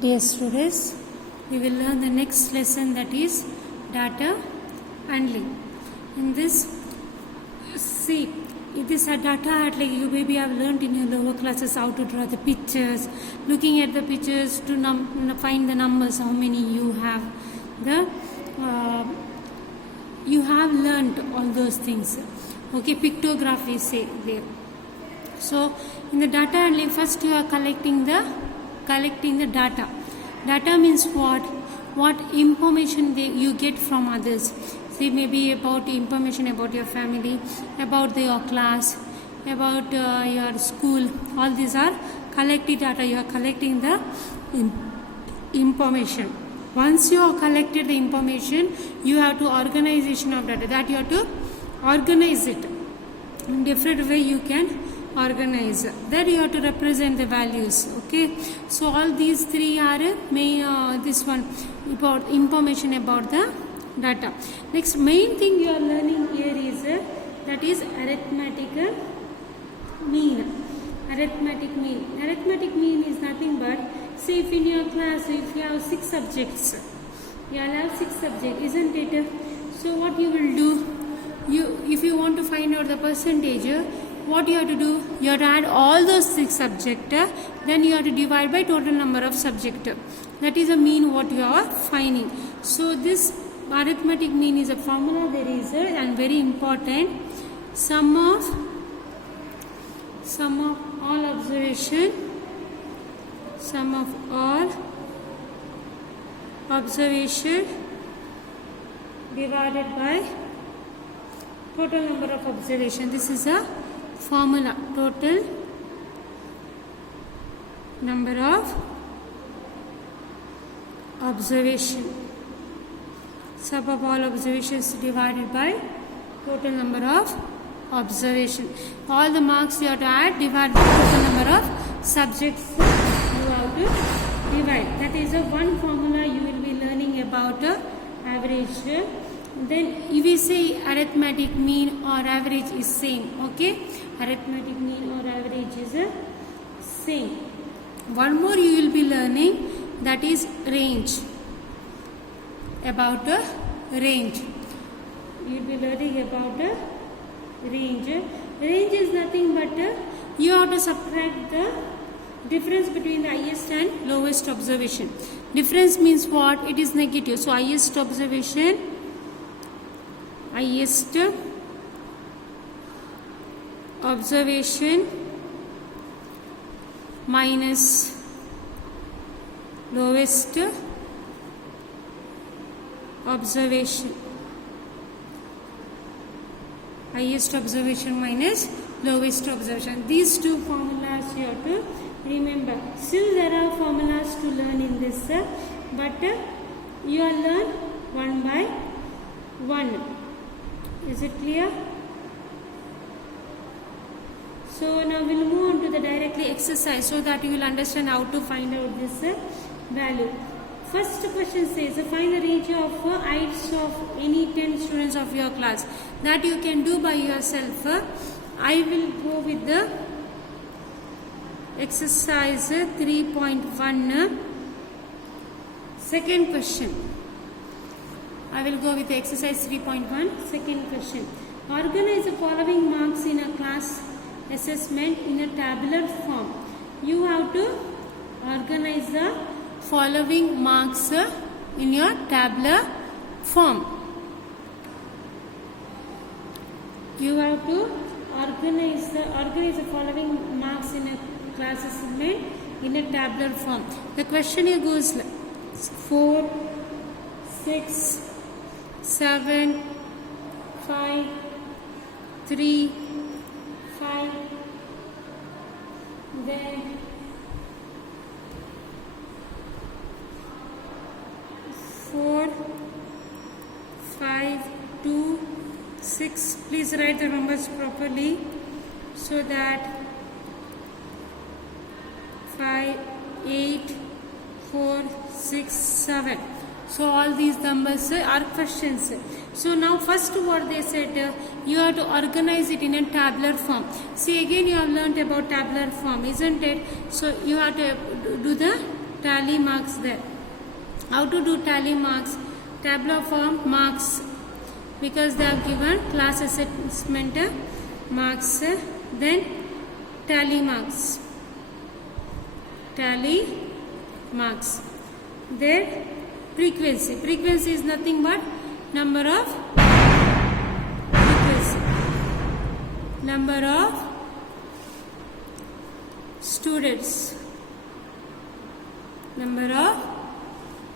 Dear students, we will learn the next lesson, that is data handling. In this, see, it is a data handling. You maybe have learned in your lower classes how to draw the pictures, looking at the pictures to find the numbers, how many you have. You have learned all those things. Okay, pictography say there. So in the data handling, first you are collecting the data. Data means what information you get from others. Say maybe about information about your family, about your class, about your school. All these are collected data. You are collecting the information. Once you have collected the information, you have to organization of data. That you have to organize it. In different way you can organize. Then you have to represent the values. Okay, so all these three are main. This one about information about the data. Next main thing you are learning here is that is arithmetic mean. Arithmetic mean. Arithmetic mean is nothing but, say if in your class if you have 6 subjects, you will have 6 subjects, isn't it? So what you will do? If you want to find out the percentage, what you have to do? You have to add all those 6 subjects, then you have to divide by total number of subjects. That is a mean what you are finding. So this arithmetic mean is a formula there is and very important. Sum of all observation, sum of all observation divided by total number of observation. This is a formula. Total number of observation. Sum of all observations divided by total number of observation. All the marks you have to add, divide by total number of subjects you have to divide. That is a one formula you will be learning about average. Then if we say arithmetic mean or average is same. Okay, arithmetic mean or average is same. One more you will be learning, that is range. About a range, you will be learning about a range. Range is nothing but you have to subtract the difference between the highest and lowest observation. Difference means what? It is negative. So highest observation, highest observation minus lowest observation. Highest observation minus lowest observation. These two formulas you have to remember. Still there are formulas to learn in this, but you will learn one by one. Is it clear? So now we will move on to the directly exercise so that you will understand how to find out this value. First question says, find the range of heights of any 10 students of your class. That you can do by yourself. I will go with the exercise 3.1. Second question. I will go with the exercise 3.1. Second question. Organize the following marks in a class assessment in a tabular form. You have to organize the following marks in your tabular form. You have to organize the following marks in a class assessment in a tabular form. The question here goes like 4, 6, 7, 5, 3, 5, then 4, 5, 2, 6. Please write the numbers properly so that 5, 8, 4, 6, 7. So all these numbers are questions. So now first what they said, you have to organize it in a tabular form. See, again you have learnt about tabular form, isn't it? So you have to do the tally marks there. How to do tally marks? Tabular form marks, because they have given class assessment marks, then tally marks. Tally marks. Then frequency. Frequency is nothing but number of frequency. Number of students. Number of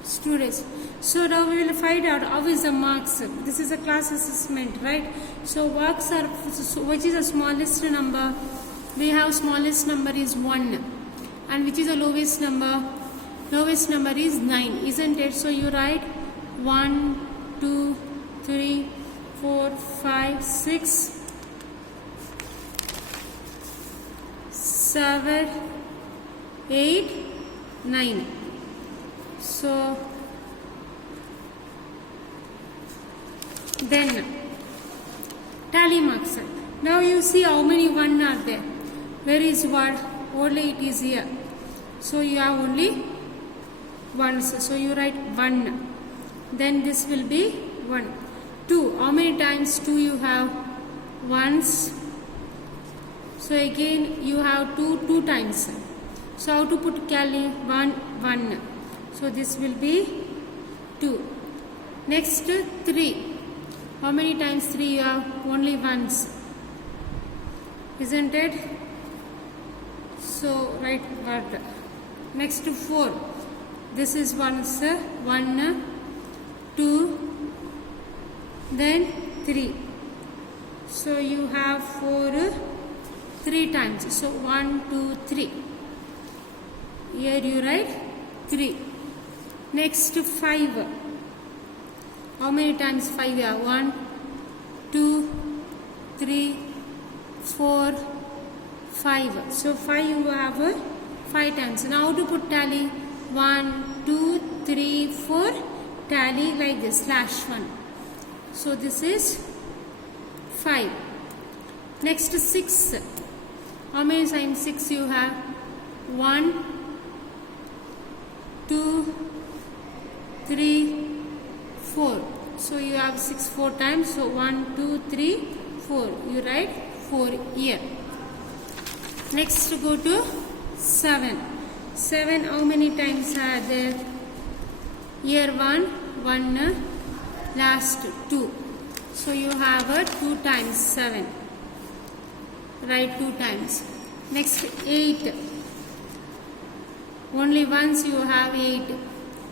students. So now we will find out how is the marks. This is a class assessment, right? So marks are, which is the smallest number? We have smallest number is 1. And which is the lowest number? Lowest number is 9, isn't it? So you write 1, 2, 3, 4, 5, 6, 7, 8, 9. So then tally marks. Now you see how many 1 are there. Where is 1? Only it is here. So you have only 1s. So you write 1. Then this will be 1. 2. How many times 2 you have? Once. So again you have 2 times. So how to put tally? 1, 1. So this will be 2. Next 3. How many times 3 you have? Only once. Isn't it? So write what? Next 4. This is once. 1, 2, then 3. So you have 4, 3 times. So 1, 2, 3. Here you write 3. Next 5. How many times 5 you have? 1, 2, 3, 4, 5. So 5 you have 5 times. Now how to put tally? 1, 2, 3, 4. Tally like this, /1. So this is 5. Next 6. How many times 6 you have? 1, 2, 3, 4. So you have 6 4 times. So 1, 2, 3, 4. You write 4 here. Next go to 7. 7 how many times are there? Here 1, 1, last 2. So you have 2 times 7. Write 2 times. Next 8. Only once you have 8.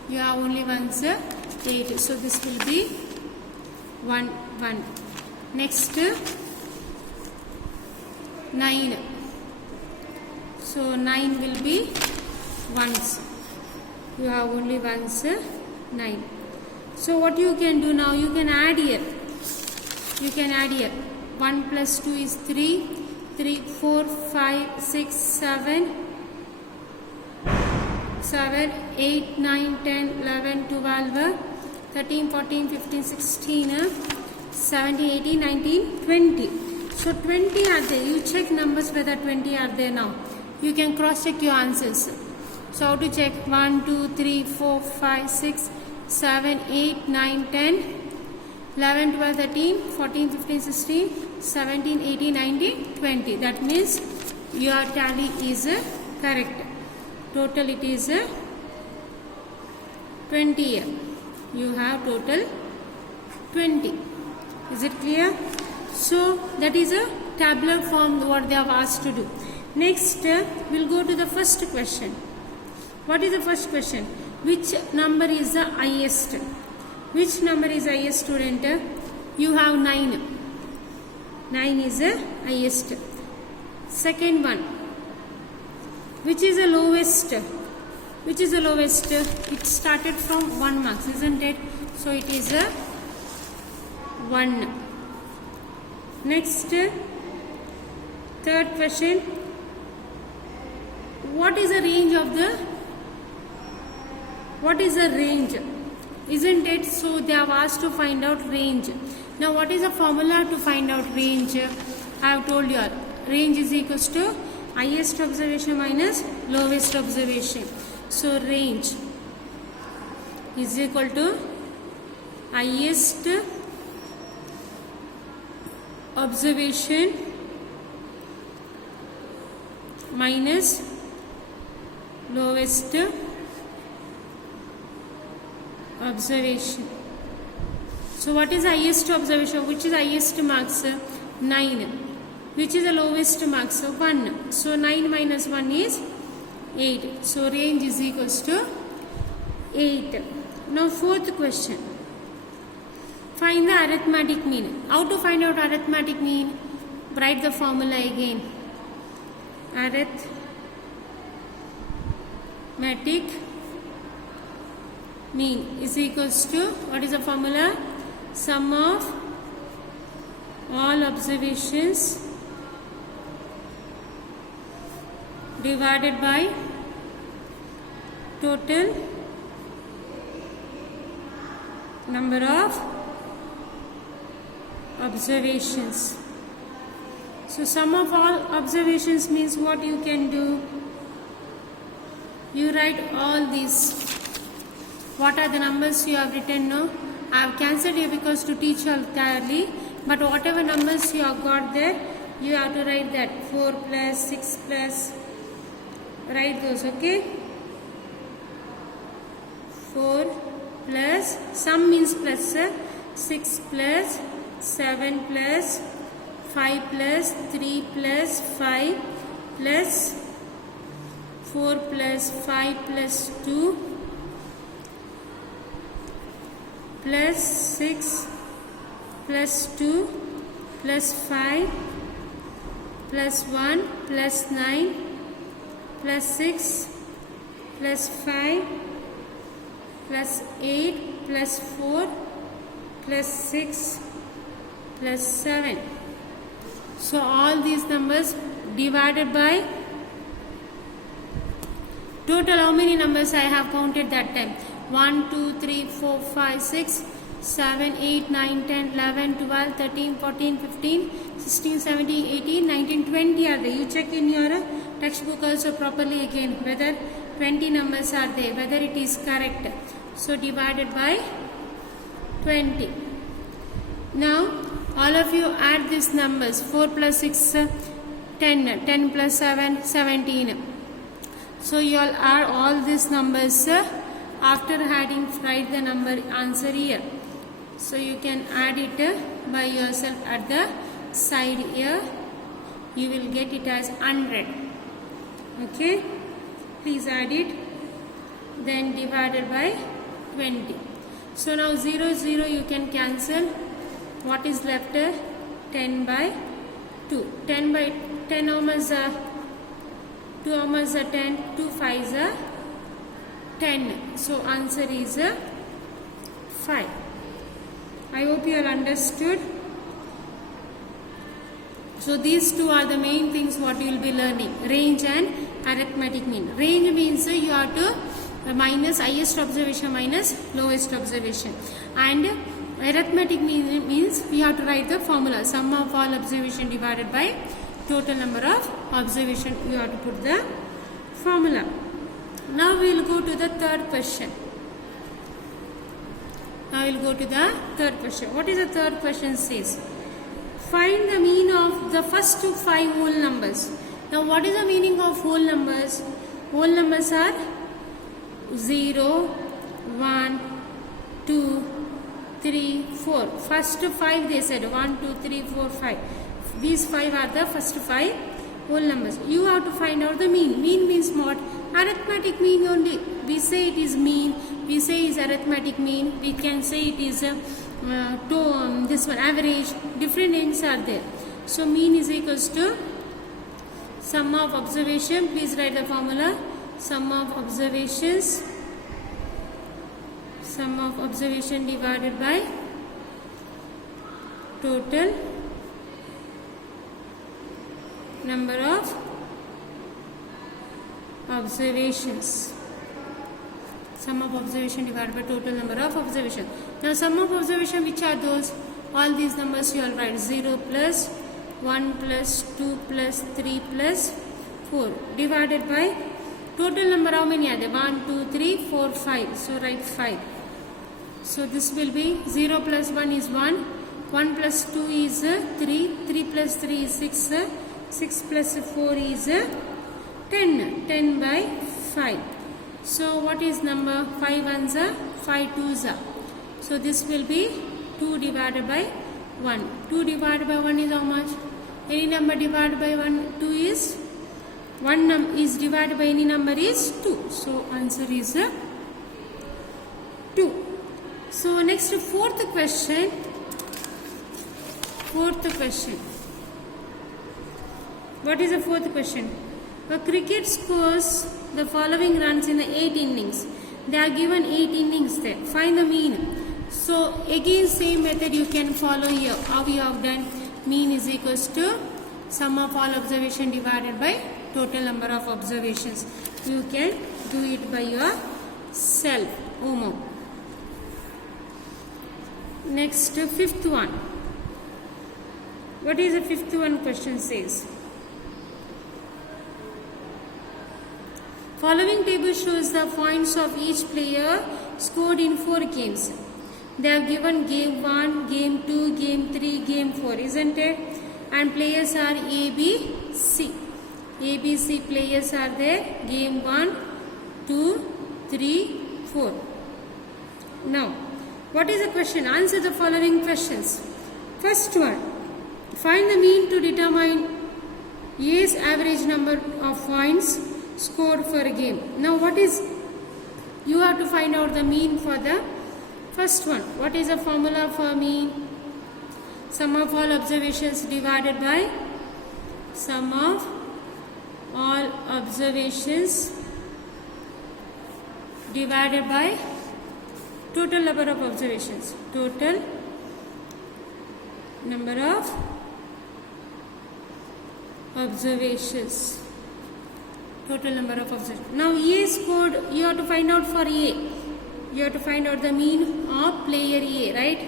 You have only once 8. So this will be 1, 1. Next 9. So 9 will be once. You have only once 9. So what you can do now? You can add here. You can add here. 1 plus 2 is 3. 3, 4, 5, 6, 7, 8, 9, 10, 11, 12, 13, 14, 15, 16, 17, 18, 19, 20. So 20 are there. You check numbers whether 20 are there now. You can cross check your answers. So how to check? 1, 2, 3, 4, 5, 6, 7, 8, 9, 10, 11, 12, 13, 14, 15, 16, 17, 18, 19, 20. That means your tally is correct. Total it is 20 here. You have total 20. Is it clear? So that is a tabular form what they have asked to do. Next we'll go to the first question. What is the first question? Which number is the highest? Which number is highest, student? You have 9. 9 is the highest. Second one. Which is the lowest? Which is the lowest? It started from 1 marks, isn't it? So it is a 1. Next, third question. What is the range of the? What is the range? Isn't it? So they have asked to find out range. Now what is the formula to find out range? I have told you. Range is equals to highest observation minus lowest observation. So range is equal to highest observation minus lowest observation. So what is highest observation? Which is highest marks? 9. Which is the lowest marks? 1. So 9 minus 1 is 8. So range is equals to 8. Now fourth question. Find the arithmetic mean. How to find out arithmetic mean? Write the formula again. Arithmetic mean is equals to, what is the formula? Sum of all observations divided by total number of observations. So sum of all observations means what you can do? You write all these. What are the numbers you have written now? I have cancelled here because to teach you entirely. But whatever numbers you have got there, you have to write that. 4 plus, 6 plus. Write those, okay? 4 plus, sum means plus, 6 plus, 7 plus, 5 plus, 3 plus, 5 plus, 4 plus, 5 plus 2 plus 6 plus 2 plus 5 plus 1 plus 9 plus 6 plus 5 plus 8 plus 4 plus 6 plus 7. So all these numbers divided by total, how many numbers I have counted that time? 1, 2, 3, 4, 5, 6, 7, 8, 9, 10, 11, 12, 13, 14, 15, 16, 17, 18, 19, 20 are there. You check in your textbook also properly again whether 20 numbers are there, whether it is correct. So divided by 20. Now all of you add these numbers. 4 plus 6, 10, 10 plus 7, 17. So you all add all these numbers. After adding, write the number answer here. So you can add it by yourself at the side here. You will get it as 100. Okay. Please add it. Then divided by 20. So now 0, 0 you can cancel. What is left? 10 by 2. 10 by 10 how much? 2 how much? 10. 2 5s are 10. So answer is 5. I hope you have understood. So these two are the main things what you will be learning. Range and arithmetic mean. Range means you have to minus highest observation minus lowest observation. And arithmetic mean means we have to write the formula. Sum of all observation divided by total number of observation. You have to put the formula. Now we will go to the third question. Now we will go to the third question. What is the third question says? Find the mean of the first 5 whole numbers. Now what is the meaning of whole numbers? Whole numbers are 0, 1, 2, 3, 4. First 5 they said 1, 2, 3, 4, 5. These 5 are the first 5 whole numbers. You have to find out the mean. Mean means what? Arithmetic mean only. We say it is mean. We say it is arithmetic mean. We can say it is this one average. Different names are there. So mean is equals to sum of observation. Please write the formula. Sum of observations. Sum of observation divided by total number of observations. Sum of observation divided by total number of observation. Now sum of observation, which are those? All these numbers you all write. 0 plus 1 plus 2 plus 3 plus 4 divided by Total number how many are there? 1, 2, 3, 4, 5. So write 5. So this will be 0 plus 1 is 1. 1 plus 2 is 3. 3 plus 3 is 6. 6 plus 4 is 10. 10 by 5. So what is number? 5 ones are 5 twos are. So this will be 2 divided by 1. 2 divided by 1 is how much? Any number divided by 1, 2 is 1 is divided by any number is 2. So answer is 2. So next fourth question. What is the fourth question? A cricket scores the following runs in the 8 innings. They are given 8 innings there. Find the mean. So again same method you can follow here. How you have done? Mean is equals to sum of all observation divided by total number of observations. You can do it by yourself. Homework. Next, fifth one. What is the fifth one question says? Following table shows the points of each player scored in 4 games. They have given game 1, game 2, game 3, game 4, isn't it? And players are A, B, C. A, B, C players are there. Game 1, 2, 3, 4. Now, what is the question? Answer the following questions. First one, find the mean to determine A's average number of points scored for a game. Now, what is, you have to find out the mean for the first one. What is the formula for mean? Sum of all observations divided by sum of all observations divided by total number of observations. Total number of observations. Total number of observations. Now A scored, you have to find out for A. You have to find out the mean of player A, right?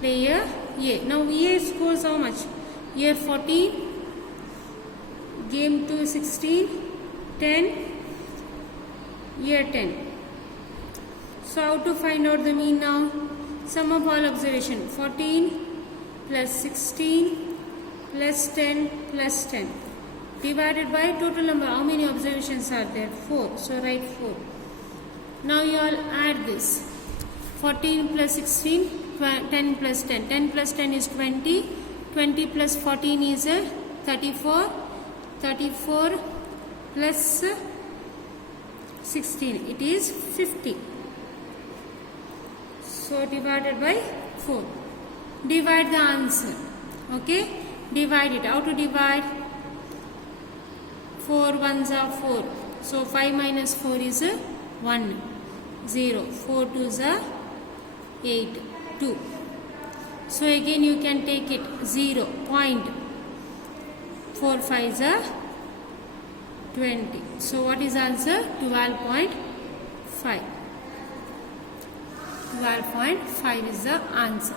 Player A. Now A scores how much? A 14, game 2 16, 10, year 10. So how to find out the mean now? Sum of all observation. 14 plus 16 plus 10 plus 10. Divided by total number. How many observations are there? 4. So write 4. Now you all add this. 14 plus 16, 10 plus 10. 10 plus 10 is 20. 20 plus 14 is 34. 34 plus 16. It is 50. So divided by 4. Divide the answer. Okay. Divide it. How to divide? 4 ones are 4. So 5 minus 4 is 1. 0. 4 twos are 8. 2. So again you can take it 0. Point. 4 5s are 20. So what is answer? 12.5. 12.5 is the answer.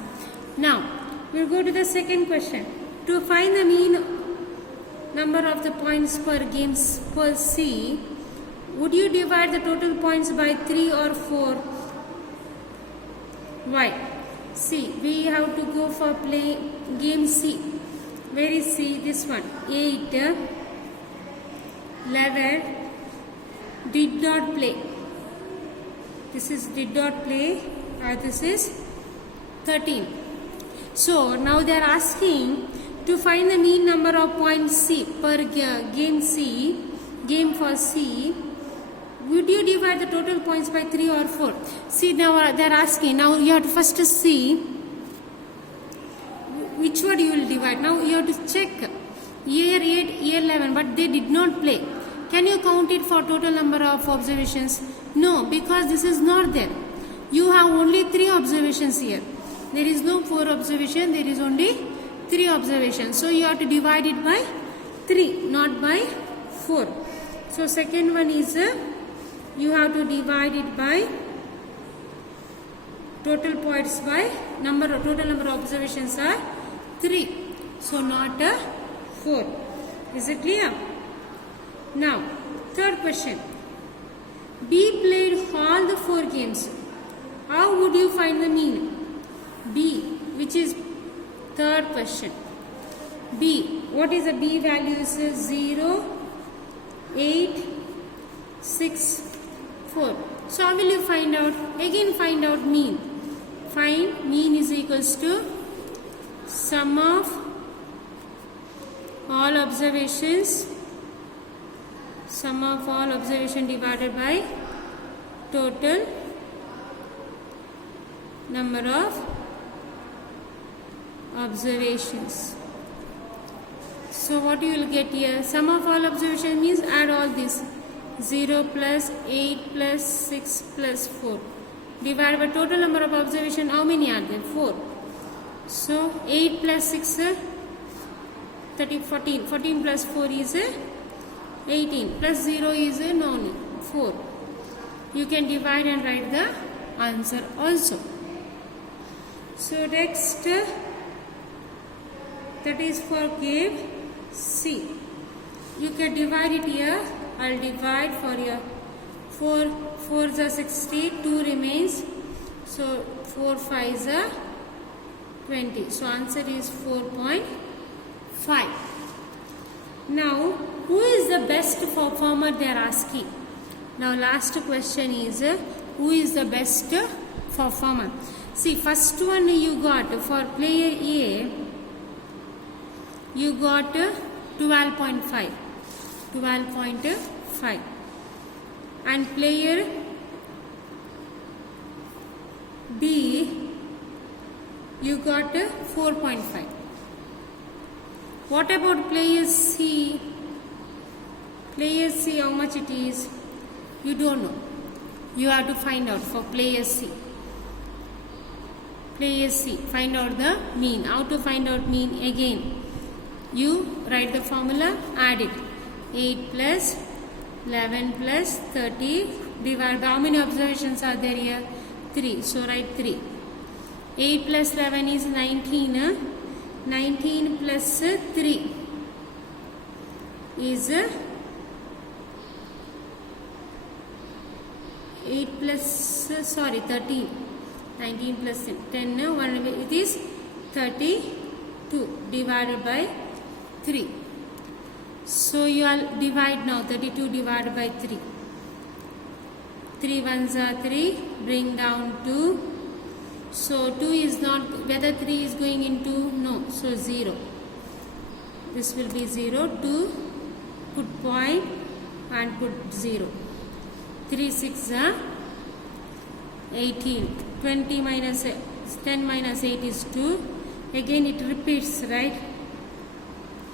Now we'll go to the second question. To find the mean number of the points per games per C, would you divide the total points by 3 or 4? Why? See, we have to go for play game C. Where is C? This one. 8, 11, did not play. This is did not play, or this is 13. So now they are asking to find the mean number of points C per game C, game for C. Would you divide the total points by 3 or 4? See, now they are asking. Now you have to first see which one you will divide. Now you have to check year 8, year 11, but they did not play. Can you count it for total number of observations? No, because this is not there. You have only 3 observations here. There is no 4 observation, there is only 3 observations. So you have to divide it by 3, not by 4. So second one is you have to divide it by total points by total number of observations are 3. So not 4. Is it clear? Now Third question. B played all the 4 games. How would you find the mean? B, which is third question. B, what is the B value? Is 0, 8, 6, 4. So how will you find out? Again find out mean. Find mean is equals to sum of all observations, sum of all observation divided by total number of observations. So what you will get here, sum of all observation means add all this, 0 plus 8 plus 6 plus 4 divided by total number of observation. How many are there? 4. So 8 plus 6 30, 14. 14 plus 4 is 18. Plus 0 is 4. You can divide and write the answer also. So next, that is for cave C. You can divide it here. I'll divide for your 4. 4 is 60. 2 remains. So 4 5 is 20. So answer is 4.5. Now, who is the best performer they are asking? Now, last question is who is the best performer? See, first one you got for player A, you got 12.5. 12.5. And player B, you got 4.5. What about player C? Player C, how much it is? You don't know. You have to find out for player C. Player C, find out the mean. How to find out mean? Again, you write the formula, add it. 8 plus 11 plus 30 divided by how many observations are there here? 3. So write 3. 8 plus 11 is 19. 19 plus 3 is 8 plus 13. 19 plus 10, it is 32 divided by 3. So you will divide now. 32 divided by 3. 3 ones are 3. Bring down 2. So 2 is not, whether 3 is going into, no, so 0. This will be 0. 2, put point and put 0. 3 6 18. 20 minus 10 minus 8 is 2. Again it repeats, right?